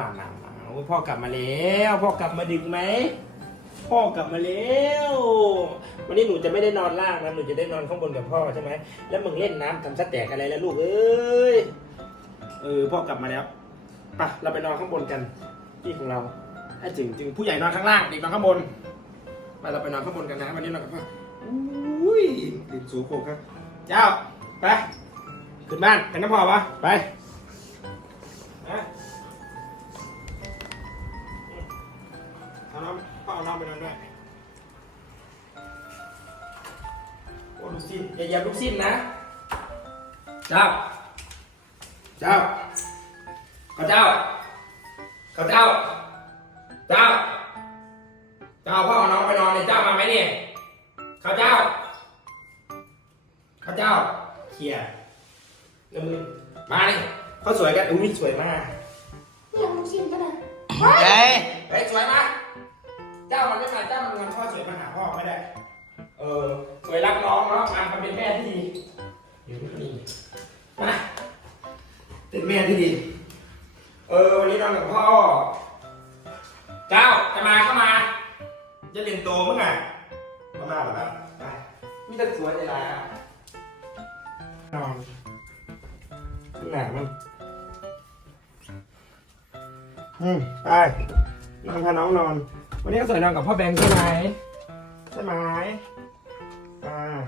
มามามาโอ้พ่อกลับมาแล้ว พ่อกลับมาดึกไหม พ่อกลับมาแล้ว วันนี้หนูจะไม่ได้นอนล่างนะ หนูจะได้นอนข้างบนกับพ่อใช่ไหม แล้วมึงเล่นน้ำทำสแตกอะไรแล้วลูกเอ้ย เออ พ่อกลับมาแล้วไปะเราไปนอนข้างบนกันที่ของเราไอ้จริงจริงผู้ใหญ่นอนข้างล่างเด็กนอนข้างบน ไปเราไปนอนข้างบนกันนะ วันนี้นอนกับพ่ออุ้ยติดสูงโคกครับ เจ้า ไป ขึ้นบ้านกันน้ำพอปะไปนะ เอาน้องพ่อเอาน้องไปนอนด้วยโอ้ลูกสิ้นอย่าเหยียบลูกสิ้นนะ เจ้า เจ้าข้าเจ้าข้าเจ้า เจ้า เจ้าพ่อเอาน้องไปนอนเนี่ยเจ้ามาไหมเนี่ยข้าเจ้าข้าเจ้าเคลียร์แล้วมือมาดิเขาสวยกันอุ้ยสวยมากอยากลูกชิ้นก็ได้ เฮ้ยามันไม่มาเจ้ามันงอนพ่อสวยมาหาพ่อไม่ได้ เออสวยรักน้องเนาะมาทำเป็นแม่ที่ดีอยู่นี่มาเป็นแม่ที่ดี เออวันนี้นอนกับพ่อ เจ้าจะมาเข้ามาจะเรียนโตมั้งไงมามาหรอครับไปมีแต่สวยเลยล่ะนอนหนามันอืมไปนอนพาน้องนอน วันนี้ก็สวยนอนกับพ่อแบงค์ใช่ไหมใช่ไหมอ่า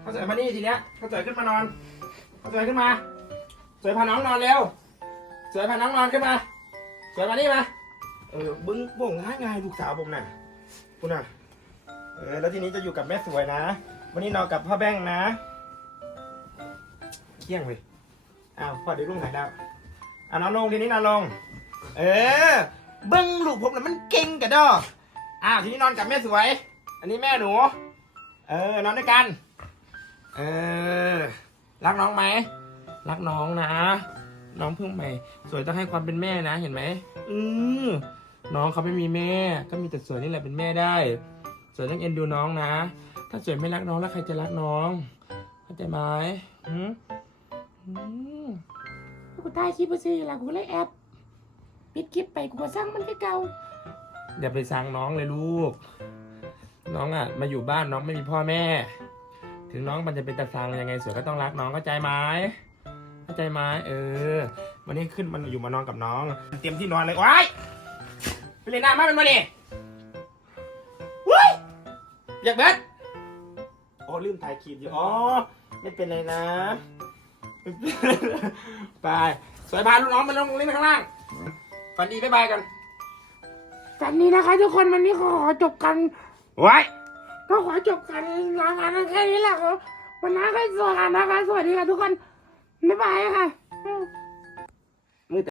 เขาสวยมานี่ทีเนี้ยเขาสวยขึ้นมานอน เขาสวยขึ้นมาสวยพาน้องนอนเร็วสวยพาน้องนอนขึ้นมาสวยมานี่มาเออบึ้งบ่งง่ายง่ายลูกสาวผมน่ะคุณน่ะเออแล้วทีนี้จะอยู่กับแม่สวยนะ วันนี้นอนกับพ่อแบงค์นะเที่ยงเลยอ้าวพอเดี๋ยวลุงหายดาวอะนอนลงทีนี้นอนลง เออ เบิ้งลูกผมน่ะมันเก่งกะดออ้าวทีนี้นอนกับแม่สวย อันนี้แม่หนู เออนอนด้วยกัน เออ รักน้องไหม รักน้องนะ น้องเพิ่งใหม่ สวยต้องให้ความเป็นแม่นะ เห็นไหม อือน้องเขาไม่มีแม่ ก็มีแต่สวยนี่แหละเป็นแม่ได้ สวยต้องเอ็นดูน้องนะ ถ้าสวยไม่รักน้องแล้วใครจะรักน้อง เข้าใจไหมหืมอืมกูถ่ายคลิปไปสิล่ะกูเลยแอบ ปิดคลิปไปกูก็สร้างมันแค่เก่าอย่าไปสั่งน้องเลยลูก น้องอะ มาอยู่บ้านน้องไม่มีพ่อแม่ ถึงน้องมันจะเป็นตาสังยังไงสวยก็ต้องรักน้องเข้าใจไหมเข้าใจไหมเออ วันนี้ขึ้นมันอยู่มานอนกับน้อง เตรียมที่นอนเลยว้ายไปเล่นน้ำมาเป็นมาดิว้ยอยากเบ็ดอ๋อลืมถ่ายคลิปอยู่อ๋อไม่เป็นไรนะ ไปสวยพาลูกน้องมาลงเล่นข้างล่าง ฝันดีบ๊ายบายกันกันนี้นะคะทุกคนวันนี้ขอจบกันไว้ก็ขอจบกันลางานกันแค่นี้แหละครับวันหน้าก็สวัสดีนะคะสวัสดีค่ะทุกคนบ๊ายบายค่ะ